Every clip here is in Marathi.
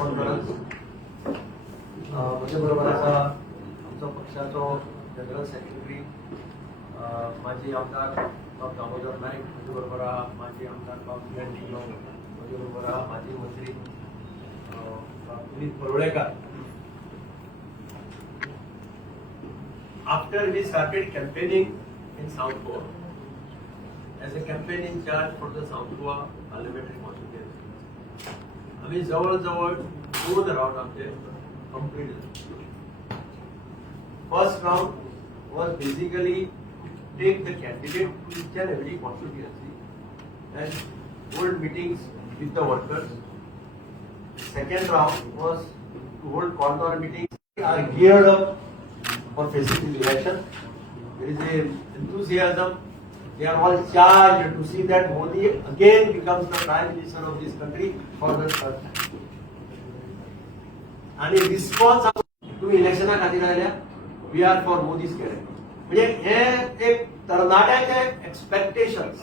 म्हणजे बरोबर आसा आमचो पक्षाचो जनरल सेक्रेटरी माजी आमदार बाब दामोदर नायक म्हणजे बरोबर आहा माजी आमदार बाब किरण टिल्लो म्हणजे बरोबर आहा माजी मंत्री Puneet परोळेकर. After we started campaigning in South Goa as a campaign in charge for the South Goa parliamentary constituency, आम्ही जवळ-जवळ 2 राउंड आमचे कंप्लीट झाले. First round was basically take the candidate to each and every constituency and hold meetings with the workers. Second round was to hold corner meetings. We are geared up for facing the election. There is a enthusiasm. They are all charged to see that Modi again becomes the Prime Minister of this country for the third time. आणि रिस्पॉन्स तुम्ही इलेक्शना खातीर आयल्या we are for Modi's guarantee. म्हणजे हे एक तरणाट्याचे एक्सपेक्टेशन्स.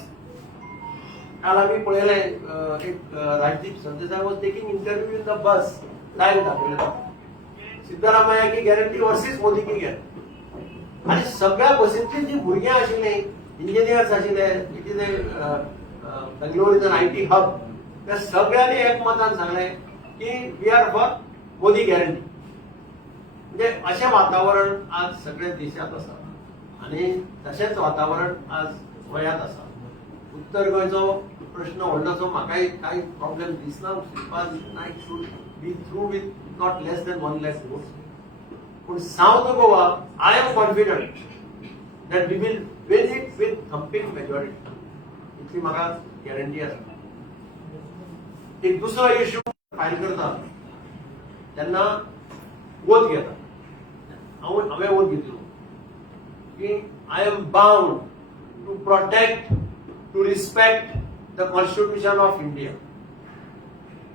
काल आम्ही पळयले एक Rajdeep Sardesai was taking interview in the bus live दाखयलेलो सिद्धरामय्या की गॅरंटी वर्सीस मोदी की गॅरंटी. आणि सगळ्या बसींतली जी भुरगीं आशिल्ली इंजिनियर्स आशिल्ले it is Bangalore is an IT hub त्या सगळ्यांनी एकमतान सांगले की we are for Modi guarantee. म्हणजे अशें वातावरण आज सगळ्या देशात आसा आणि तशेंच वातावरण आज गोंयांत आसा. उत्तर गोंयचो प्रश्न व्हडलोसो म्हाकाय कांय प्रॉब्लेम दिसना. Shripad Naik should be through with not less than 1 lakh votes. पूण south Goa I am confident that we will win it with thumping majority. इतली म्हाका गॅरंटी आसा. एक दुसरो इश्यू फायल करता तेन्ना वोट घेता. हांवें वोट घेतलो की I am bound to protect to respect the constitution of India.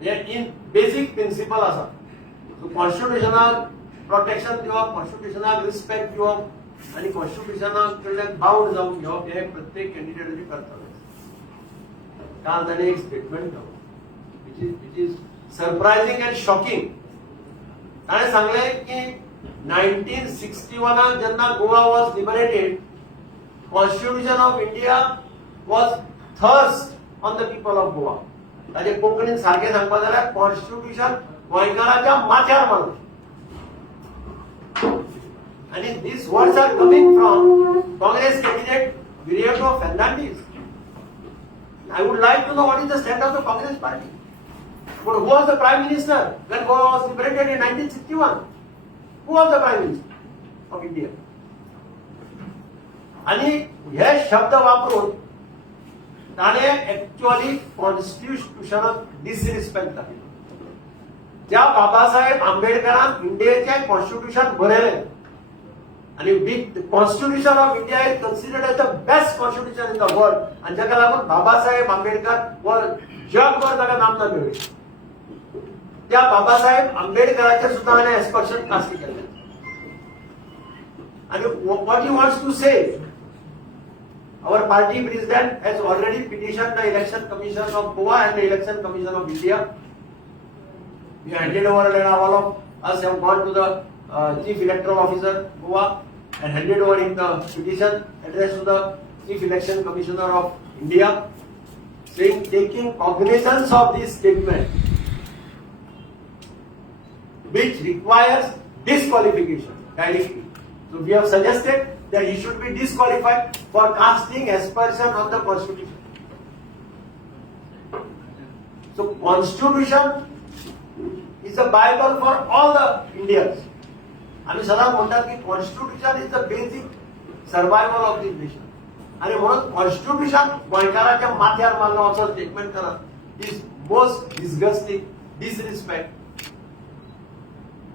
हे इन बेसिक प्रिंसिपल आसा. सो कॉन्स्टिट्यूशनाक प्रोटेक्शन दिवप, कॉन्स्टिट्यूशनाक रिस्पेक्ट दिवप आनी कॉन्स्टिट्यूशनाक कडल्यान बाउंड जावन घेवप हे प्रत्येक कॅन्डिडेटाचे कर्तव्य. काल ताणें एक स्टेटमेंट दिलो which is surprising and shocking. ताणें सांगले की 1961 जेन्ना Goa was liberated constitution of India was thrust on the people of Goa. ताजे कोंकणीन सारखे सांगपा जाल्यार कॉन्स्टिट्यूशन गोंयकाराच्या माथ्यार मारलें. आणि these words are coming from Congress candidate Viriato Fernandes. I would like to know what is the stand of the Congress party. But who was the Prime Minister when Goa was liberated in 1961? Who was the Prime Minister of India? आणि हे शब्द वापरून ताणे ऍक्च्युअली कॉन्स्टिट्यूशनाक डिसरिस्पेक्ट दाखयलो. ज्या बाबासाहेब आंबेडकरान इंडियेचें कॉन्स्टिट्यूशन बरयलें आणि constitution of India is considered as the best constitution in the world आणि जाका लागून बाबासाहेब आंबेडकर व जगभर ताका नामना मेळ्ळी. त्या बाबासाहेब आंबेडकराचे सुद्धा हाणें एक्सपर्शन कास्ट केले. आणि what you wants to say our party president has already petitioned the election commission of Goa and the election commission of India. We handed over and all of us have gone to the chief electoral officer Goa and handed over in the petition addressed to the chief election commissioner of India saying taking cognizance of this statement which requires disqualification directly. So we have suggested that he should be disqualified for casting aspersion on the constitution. So constitution is the Bible for all the Indians. आम्ही सदांच म्हणतात की constitution is the basic survival of this nation. आणि म्हणून कॉन्स्टिट्यूशन गोंयकाराच्या माथ्यार मारलो असो स्टेटमेंट करप इज मोस्ट डिसगस्टिंग डिसरिस्पेक्ट.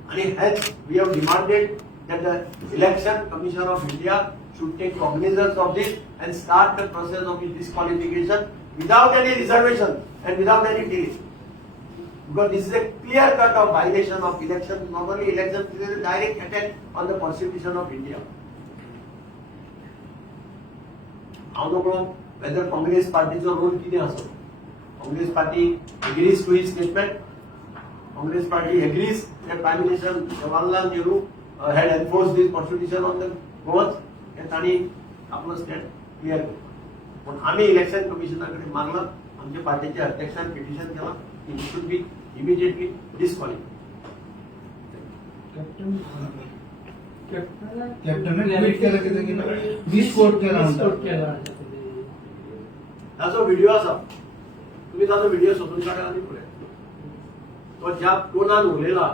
आणि हेच we have demanded that the election commission of India should take cognizance of this and start the process of disqualification without any reservation and without any delay. Because this is a clear cut of violation of elections, not only elections, this is a direct attack on the constitution of India. I don't know whether Congress party's role कितें आसा. Congress party agrees to his statement Congress party agrees that Prime Minister Jawaharlal Nehru had enforced this constitution on the Goans हे ताणी आपलं स्टँड क्लिअर केलं. पण आम्ही इलेक्शन कमिशनाकडे मागलं, आमच्या पार्टीच्या अध्यक्षांनी पिटिशन केलं की he should be immediately disqualified. कॅप्टनने ट्विट केलं की मिसकोट केला. ताचो व्हिडिओ आसा, तुम्ही ताचो व्हिडिओ सोदून काढा आनी पळया. तो ज्या टोनान उलयला,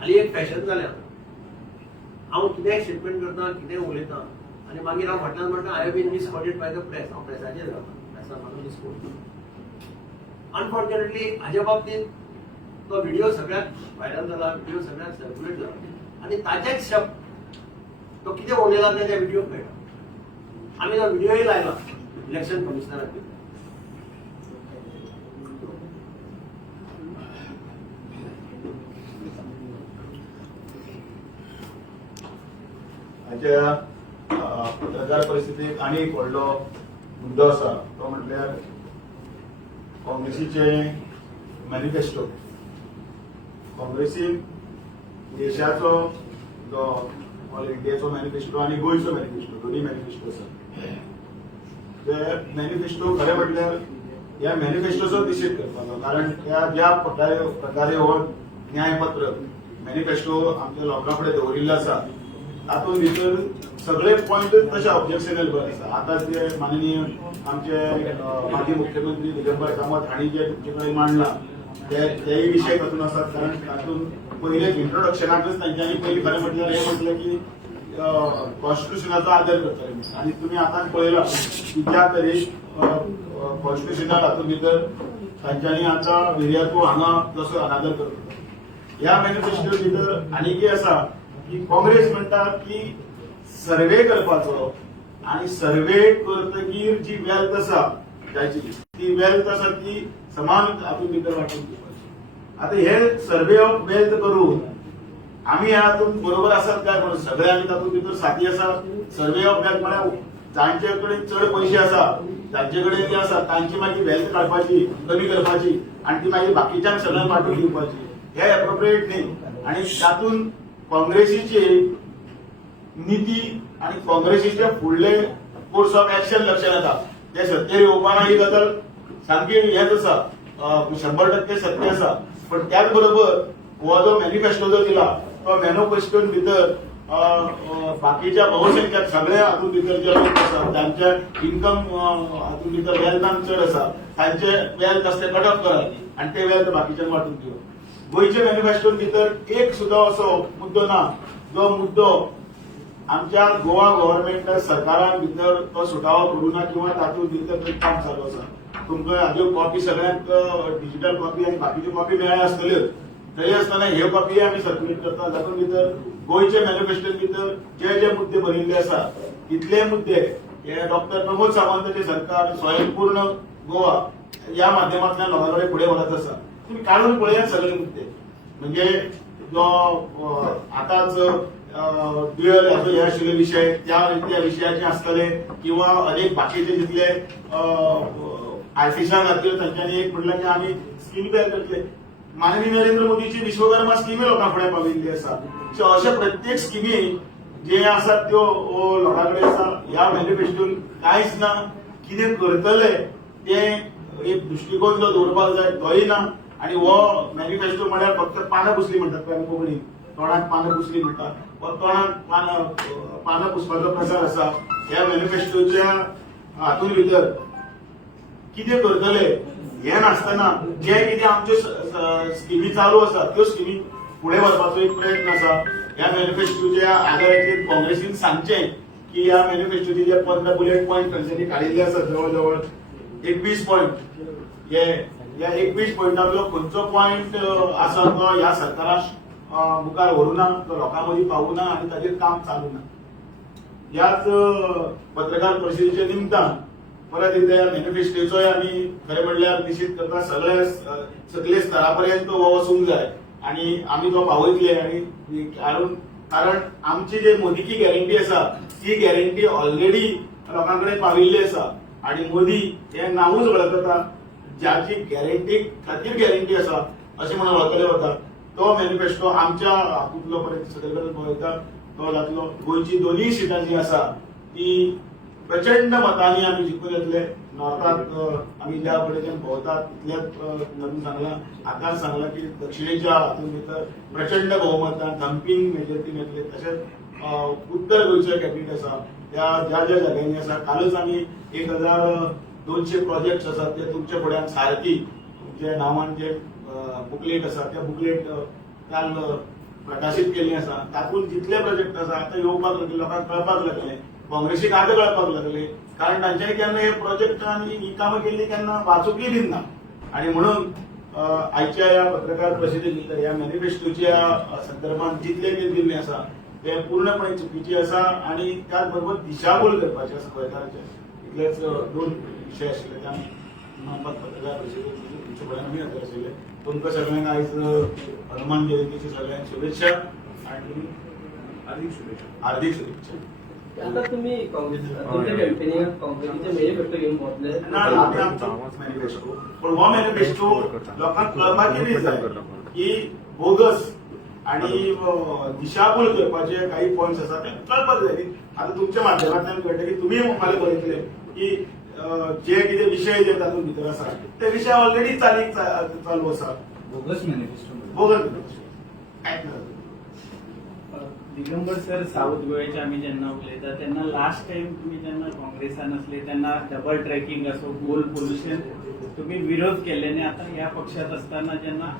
हाली एक फॅशन जाल्या. हांव कितें स्टेटमेंट करता, कितें उलयता आनी मागीर हांव फाटल्यान म्हणटा I have been misquoted by the press. हांव प्रेसाचेर रावता, प्रेसान म्हाका मिसकोट. अनफॉर्च्युनेटली हाज्या बाबतींत तो व्हिडिओ सगळ्याक व्हायरल जाला, व्हिडिओ सगळ्याक सर्क्युलेट जाला आनी ताचेच शब्द तो कितें उलयला तें त्या व्हिडिओक मेळटा. आमी तो व्हिडिओय लायला इलेक्शन कमिशनराक. हाच्या पत्रकार परिस्थितीत आनी एक व्हडलो मुद्दो आसा, तो म्हटल्यार काँग्रेसीचे मॅनिफेस्टो. काँग्रेसीन देशाचो जो ऑल इंडियाचो मॅनिफेस्टो आनी गोंयचो मॅनिफेस्टो, दोन्ही मॅनिफेस्टो आसा. ते मॅनिफेस्टो खरें म्हटल्यार ह्या मॅनिफेस्टोचो निशेध करपाचो, कारण ज्या प्रकारे हो न्यायपत्र मॅनिफेस्टो आमच्या लोकां फुडें दवरिल्लो आसा तातूंत भितर सगळे पॉइंट तशे ऑब्जेक्शनेबल आसा. आतां जे माननीय आमचे माजी मुख्यमंत्री दिगंबर कामत हांणी जे तुमचे कडेन मांडला तेय विशय तातूंत आसात. कारण तातूंत पयले इंट्रोडक्शनाकच तांच्यांनी पयलीं खरें म्हटल्यार हें म्हटलें की कॉन्स्टिट्युशनाचो आदर करतले. आनी तुमी आतां पळयला की ज्या तरेन कॉन्स्टिट्युशनल हातूंत भितर तांच्यांनी आतां विर्यातू हांगा जसो अनादर करता. ह्या मॅनिफेस्टो भितर आनीकय आसा की काँग्रेस म्हणटा की सर्वे करपाचो आनी सर्वे करतकीर जी वेल्थ आसा त्याची ती वेल्थ आसा ती समान हातूंत भितर वांटून दिवपाची. आतां हे सर्वे ऑफ वेल्थ करून आमी ह्या हातूंत बरोबर आसात काय म्हणून सगळे आमी तातूंत भितर साथी आसा. सर्वे ऑफ वेल्थ म्हळ्यार जांचे कडेन चड पयशे आसा, जांचे कडेन ते आसा तांची मागीर वेल्थ काडपाची, कमी करपाची आनी ती मागीर बाकीच्यांक सगळ्यांक वांटून दिवपाची. हे एप्रोप्रिएट न्ही. आनी तातूंत काँग्रेसीची नीती आनी काँग्रेसीचे फुडले कोर्स ऑफ एक्शन लक्षात येता. ते सत्तेर येवपाना ही गजाल सारकी हेच आसा, 100% सत्य आसा. पण त्याच बरोबर हो जो मॅनिफेस्टो जो दिला तो मॅनिफेस्टोन भितर बाकीच्या बहुसंख्याक सगळे हातूंत भितर जे लोक आसा तांचे इन्कम हातूंत भितर वेल्थान चड आसा तांचे वेल्थ आसा ते कट ऑफ करप आनी ते वेल्थ बाकीच्यांक वांटून दिवप. गोंयच्या मॅनिफेस्टोन भितर एक सुद्दां असो मुद्दो ना जो मुद्दो आमच्या गोवा गव्हर्नमेंट सरकारान भितर तो सुटावो करूं ना किंवा तातूंत भितर काम चालू आसा. तुमकां हाज्यो कॉपी सगळ्यांक डिजिटल कॉपी आनी बाकीच्यो कॉपी मेळ्ळ्या आसतल्यो. तरी आसतना ह्यो कॉपी आमी सर्क्युलेट करता. तातूंत भितर गोंयचे मॅनिफेस्टोन भितर जे जे मुद्दे बरिल्ले आसा तितले मुद्दे हे डॉक्टर प्रमोद सावंताचे सरकार स्वयंपूर्ण गोवा ह्या माध्यमांतल्यान लोकां कडेन फुडें व्हरत आसा. तुम्ही काढून पळयात सगळे मुद्दे. म्हणजे जो आताच ड्युअल हे आशिल्ले विषय त्या विशयाचे आसतले किंवा अनेक बाकीचे जितले आर्टिस्टां खातीर तांच्यांनी एक म्हटलें की आमी स्कीम तयार करतले. माननीय नरेंद्र मोदीची विश्वकर्मा स्किमी लोकां फुडें पाविल्ली आसा. सो अशे प्रत्येक स्किमी जे आसात त्यो लोकां कडेन आसा. ह्या मॅनिफेस्टोन कांयच ना. कितें करतले ते एक दृश्टिकोन जो दवरपाक जाय तोय ना. आणि हो मॅनिफेस्टो म्हळ्यार फक्त पानां पुसली म्हणटात पळय कोंकणीन, तोंडाक पानां पुसली म्हणटा. तोंडाक पानां पुसपाचो प्रकार आसा. ह्या मॅनिफेस्टोच्या हातूंत भितर कितें करतले हे नासतना जे कितें आमच्यो स्किमी चालू आसा त्यो स्किमी फुडें व्हरपाचो एक प्रयत्न आसा. ह्या मॅनिफेस्टोच्या आदाराचेर काँग्रेसीन सांगचें की ह्या मॅनिफेस्टोचे जे 15 बुलेट पॉयंट तांच्यांनी काडिल्ले आसात जवळ जवळ 21 पॉयंट. ह्या 21 पॉयंटांतलो खंयचो पॉयंट आसा तो ह्या सरकाराक मुखार व्हरूं ना, तो लोकां मदीं पावूं ना आनी ताचेर काम चालू ना. ह्याच पत्रकार परिशदेच्या निमतान परत एकदा ह्या मॅनिफेस्टोचोय आमी खरें म्हणल्यार निश्चित करता सगळे स्तरापर्यंत हो वचूंक जाय आनी आमी तो पावयतले. आनी कारण आमची जे मोदीची गॅरंटी आसा ती गॅरंटी ऑलरेडी लोकां कडेन पाविल्ली आसा. आनी मोदी हे नांवूच वळखता. ज्याची गॅरंटी खातीर गॅरंटी आसा अशें म्हणून वळखले वता. तो मॅनिफेस्टो आमच्या हातूंतलो पर्यंत सगळे कडेन पळयता तो जातलो. गोंयची दोनूय सिटां जी आसा ती प्रचंड मतांनी आमी जिखून येतले. नॉर्थाक आमी ज्या कडेच्यान भोंवतात तितल्याच नवीन सांगलां, आतांच सांगलां की दक्षिणेच्या हातूंत भितर प्रचंड भोवमतान थंपींग मेजॉरिटीन येतले. तशेंच उत्तर गोंयचे कॅबिनेट आसा त्या ज्या ज्या जाग्यांनी आसा. कालच आमी 1200 प्रोजेक्ट आसात ते तुमच्या फुड्यान सारकी तुमच्या नांवान जे बुकलेट आसा त्या बुकलेट काल प्रकाशीत केल्ली आसा. तातूंत जितले प्रोजेक्ट आसा आतां येवपाक लागले, लोकांक कळपाक लागले, काँग्रेसीक आतां कळपाक लागले, कारण तांच्यांनी केन्ना हे प्रोजेक्ट आनी ही कामां केल्ली केन्ना वाचूंकय दिना. आणि म्हणून आयच्या ह्या पत्रकार परिशदे भितर ह्या मॅनिफेस्टोच्या संदर्भात जितले कितें दिल्लें आसा ते पूर्णपणे चुकीचे आसा आणि त्याच बरोबर दिशाभूल करपाचे आसा गोंयकारांचे. इतलेच 2 विशय आशिल्ले त्या पत्रकार परिशदेंत तुमचे फुड्यान आमी हजर आशिल्ले. तुमकां सगळ्यांक आयज हनुमान जयंतीची सगळ्यांक शुभेच्छा आणि हार्दिक शुभेच्छा. आता तुम्ही काँग्रेस तुमच्या कॅम्पेनिंगात काँग्रेसचे मॅनिफेस्टो घेऊन पोहोचले. मॅनिफेस्टो पण हो मॅनिफेस्टो लोकांक कळपाची बी जाय की बोगस आणि दिशाभूल करपाचे काही पॉइंट्स आसा ते कळपाक जाय. आता तुमच्या माध्यमांतल्यान कळटा की तुमी म्हाका बरयतले की जे कितें विशय जे तातूंत भितर आसा ते विशय ऑलरेडी चालू आसा. बोगस मॅनिफेस्टो बोगस मॅनिफेस्टो कांयच ना. दिगंबर सर साऊथ गोव्याचे आम्ही ज्यांना उलयता त्यांना लास्ट टाइम तुम्ही ज्यांना काँग्रेसान असले त्यांना डबल ट्रॅकिंग असो गोल पोल्युशन तुम्ही विरोध केले आणि आता या पक्षात असताना ज्यांना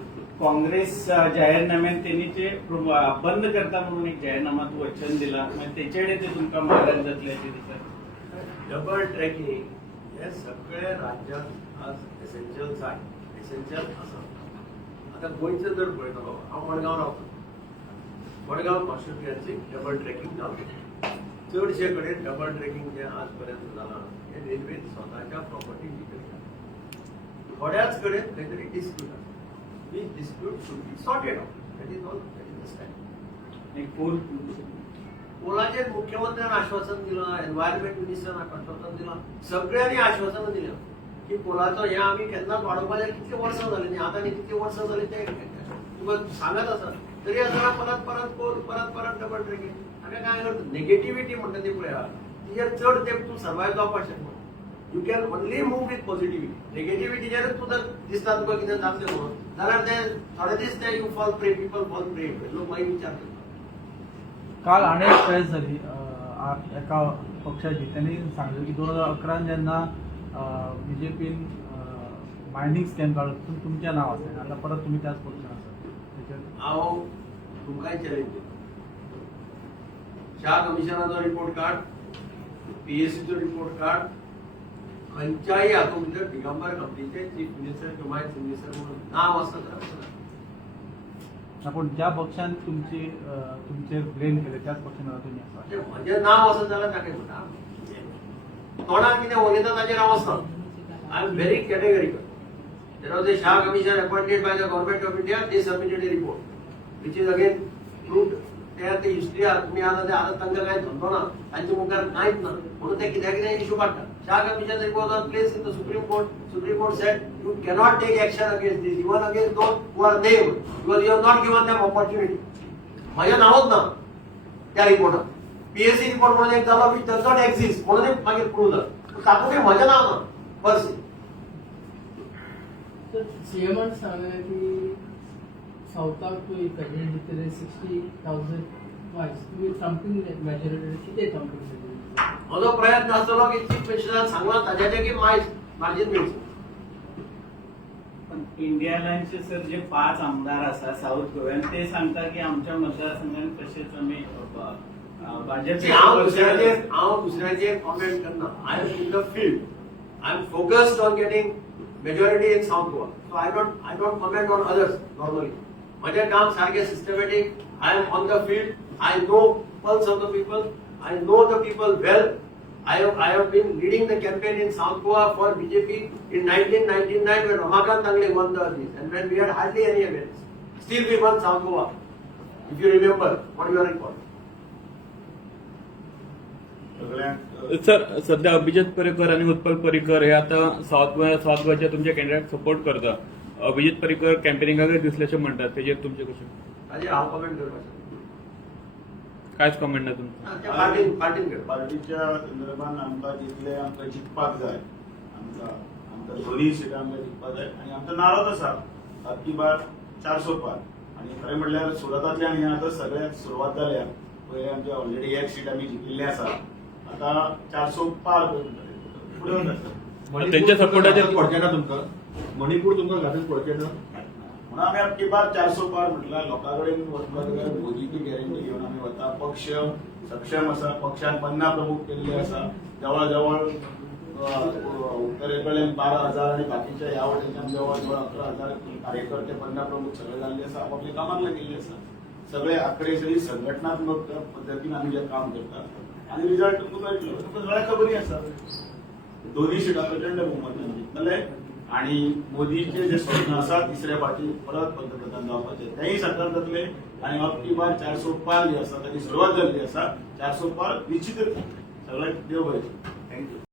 काँग्रेस जाहीरनाम्यात त्यांनी ते बंद करता म्हणून एक जाहीरनामा वचन दिला त्याच्याकडे ते तुमका मारत जातल्याचे दिसत. डबल ट्रॅकिंग हे सगळे राज्यात आज एसेन्शियल जाय. एसेन्शियल आसा. आता गोंयचें जर पळयतलो हांव मडगांव रावता. मडगांव कॉन्स्टिट्युएन्सी डबल ट्रॅकिंग जावं. चडशे कडेन डबल ट्रॅकिंग जे आज पर्यंत जालां हे रेल्वेन स्वताच्या प्रॉपर्टी विकल्या. थोड्याच कडेन खंय तरी डिस्प्यूट आसा. These disputes should be sorted out. That is all. That is the stand. एक पोलाचेर मुख्यमंत्र्यान आश्वासन दिलां, एनवायरमेंट मिनिस्टरान आश्वासन दिलां, सगळ्यांनी आश्वासनां दिल्यां की पोलाचो हे आमी केन्नाच वाडोवपाचें. कितले वर्सां जालीं न्ही, आतां न्ही कितले वर्सां जालीं ते तुका सांगत आसा. तरी आसतना परत पोल परत डबल ट्रॅकिंग. हाका काय करता नेगेटिव्हिटी म्हणटा ती पळया तिजेर चड तेंप तूं सर्वायव जावपाक शकना. You can only move with positivity. नेगेटिव्हिटीचेर तुका दिसता तुका कितें जातलें म्हणून जाल्यार ते थोडे दीस ते you fall prey, people fall prey. लोक मागीर विचार करतात. काल अनेक प्रेस झाली एका पक्षाची. त्यांनी सांगितलं की 2011 जेन्ना बीजेपीन मायनिंग स्कॅम काढलो तितून तुमचें नांव आसलें. आता परत तुम्ही त्याच पक्षान आसा. हांव तुमकांय चॅलेंज दिता. Shah कमिशनाचो report card, पीएससीचो report card. खंयच्याय हातूंत भितर दिगंबर कंपनीचे चीफ मिनिस्टर किंवा चीफ मिनिस्टर म्हणून नांव आसा जाल्यार आपण ज्या पक्षान तुमचे ब्लेम केले त्याच पक्षान आता तुम्ही आसा. म्हजें नांव आसा जाल्यार ताका म्हणटा. तोंडाक कितें उलयता ताचेर हांव वचना. I am very categorical. There was a Shah Commission appointed by the government of India. They submitted a report, which is again proved. त्यात ते हिस्ट्री तुम्ही आता तांकां कांय धंदो ना, तांचे मुखार कांयच ना म्हणून ते कित्याक कितें इश्यू काडटा. Shah commission report was place in the supreme court. Supreme court said you cannot take action against this, even against those who are named, because you have not given them opportunity. म्हजें नांवच ना त्या रिपोर्टात. पीएससी रिपोर्ट म्हणून एक जालो विच डज नॉट एक्झिस्ट म्हणून मागीर प्रूव्ह जालो. तातूंत म्हजें नांव ना. पर्सी सीएमान सांगलें की सावथाक कॅबिनेट भितर 60,000 वायस तुमी थंपींग मेजॉरिटी कितें थंपींग? म्हजो प्रयत्न आसतलो की चीफ मिनिस्टरान सांगलां ताच्याचें की मार्जीन मेळची. पण इंडिया लाईनचे सर जे 5 आमदार आसा साऊथ गोव्यान ते सांगता की आमच्या मतदारसंघात तशेंच आमी भाजप. हांव दुसऱ्याचेर कॉमेंट करना. I am in the field. I am focused on getting majority in South Goa. So I don't comment on others normally. माझे काम सारखे systematic. I am on the field. I know pulse of the people. I know the people well. I have been leading the campaign in South Goa for BJP in 1999 when Ramakant Tangle won the this and when we had hardly any events. Still we won South Goa. If you remember what you are recalling. Sir सध्या अभिजित परेकर आणि उत्पल परेकर हे आता साऊथ गोव्याच्या तुमच्या कॅन्डिडेट सपोर्ट करता. अभिजित परिकर कॅम्पेनिंगाकडे दिसल्याचे म्हणतात त्याच्यात तुमचे कसे ताजेर हांव कमेंट करपाचें कायच कमेंट ना तुमचं त्या पार्टीन करता पार्टीच्या संदर्भात आमकां जितले आमकां जिखपाक जाय आमकां दोनूय सिटां आमकां जिखपाक जाय आनी आमचो नारोच आसा अबकी बार 400 पार आनी खरें म्हणल्यार सुरतांतल्यान हें आतां सगळ्याक सुरवात जाल्या पयलीं आमचे ऑलरेडी एक सीट आमी जिखिल्ले आसा आतां 400 पार फुडें वता त्यांच्या सपोर्टाचेर पडचे ना तुमकां मणिपूर तुमकां घालून पडचे ना म्हणून आमी अबकी बार 400 पार म्हटल्यार लोकां कडेन वचपाक जाय मोदीची गॅरंटी घेवन आमी वता पक्ष सक्षम आसा पक्षान 50 प्रमुख केल्ले आसा जवळ जवळ उत्तरेकडल्यान 12,000 आनी बाकीच्या ह्या वटेच्यान जवळ जवळ 11,000 कार्यकर्ते 50 प्रमुख सगळे जाल्ले आसा आपापल्या कामाक लागिल्ले आसा सगळे आंकडे सगळी संघटनात्मक पद्दतीन आमी जें काम करतात आनी रिजल्ट तुमकां मेळटलो तुमकां सगळ्यांक खबरी आसा दोनूय सिटां प्रचंड बहुमतान जिखतले आणि मोदीचे जे स्वप्न आसा तिसऱ्या फावटी परत पंतप्रधान जावपाचे तेंय साकार जातले आणि अबकी बार 400 पार जी आसा ताची सुरवात जाल्ली आसा 400 पार निश्चितच सगळ्यांक देव बरें थँक्यू